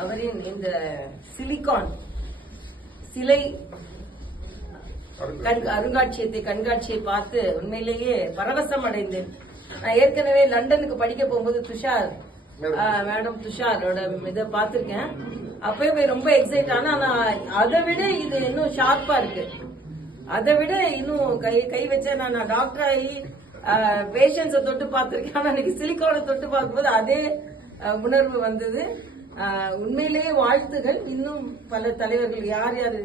அவரின் இந்த சிலிகான் சிலை அருங்காட்சியகத்தை கண்காட்சியை பார்த்து உண்மையிலேயே பரவசம் அடைந்தேன். நான் ஏற்கனவே லண்டனுக்கு படிக்க போகும்போது துஷார் மேடம். துஷாரோட இதை பார்த்திருக்கேன். அப்பவே போய் ரொம்ப எக்ஸைட் ஆனா ஆனா அதை விட இது இன்னும் ஷார்ப்பா இருக்கு. அதை விட இன்னும் கை கை வச்ச நான் நான் டாக்டர் ஆகி பேஷண்ட்ஸை தொட்டு பார்த்திருக்கேன். ஆனா எனக்கு சிலிக்கானை தொட்டு பார்க்கும்போது அதே உணர்வு வந்தது. உண்மையிலேயே வாழ்த்துகள். இன்னும் பல தலைவர்கள் யார் யார்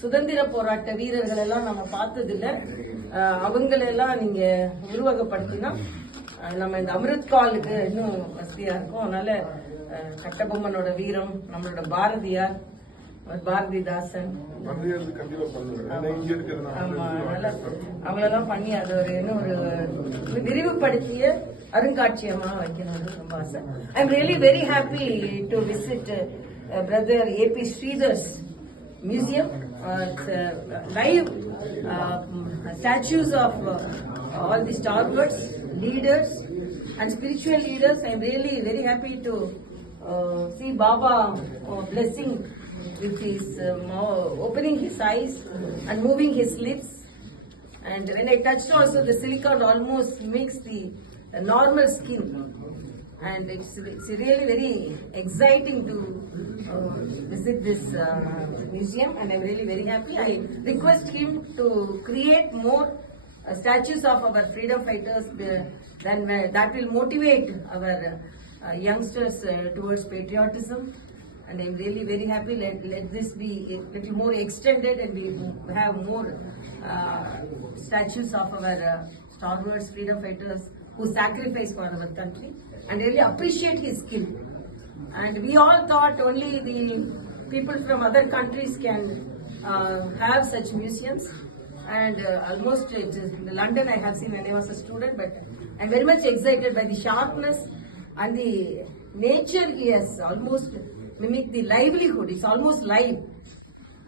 சுதந்திர போராட்ட வீரர்கள் எல்லாம் நம்ம பார்த்ததில்ல. அவங்களெல்லாம் நீங்க உருவகப்படுத்தினா நம்ம இந்த அமிர்த் காலுக்கு இன்னும் வசதியா இருக்கும். அதனால கட்டபொம்மனோட வீரம் நம்மளோட பாரதியார் பாரதிதாசன் அவங்களெல்லாம் பண்ணி அது ஒரு இன்னும் ஒரு விரிவுபடுத்திய அருங்காட்சியகமா வைக்கணும்னு ரொம்ப ஆசை. I am really very happy to visit brother Sridhar's it's, uh, live uh, statues of uh, all the stalwarts, leaders, and spiritual leaders. I'm really very happy to uh, see Baba uh, blessing with his um, uh, opening his eyes and moving his lips. And when I touched also, the silicone almost makes the, normal skin. And it's, it's really very exciting to uh, visit this uh, museum and I'm really very happy. I request him to create more uh, statues of our freedom fighters uh, then uh, that will motivate our uh, youngsters uh, towards patriotism. And I'm really very happy. Let, let this be a little more extended and we have more uh, statues of our uh, stalwarts, freedom fighters who sacrificed for our country and really appreciate his skill. And we all thought only the people from other countries can uh, have such museums. And uh, almost in London I have seen when I was a student, but I'm very much excited by the sharpness and the nature he has almost mimicked the livelihood. It's almost live.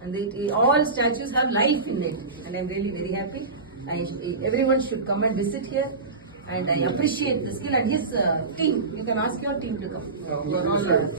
And all statues have life in it. And I'm really very happy. I, everyone should come and visit here. And I appreciate the skill and his uh, team. You can ask your team to come.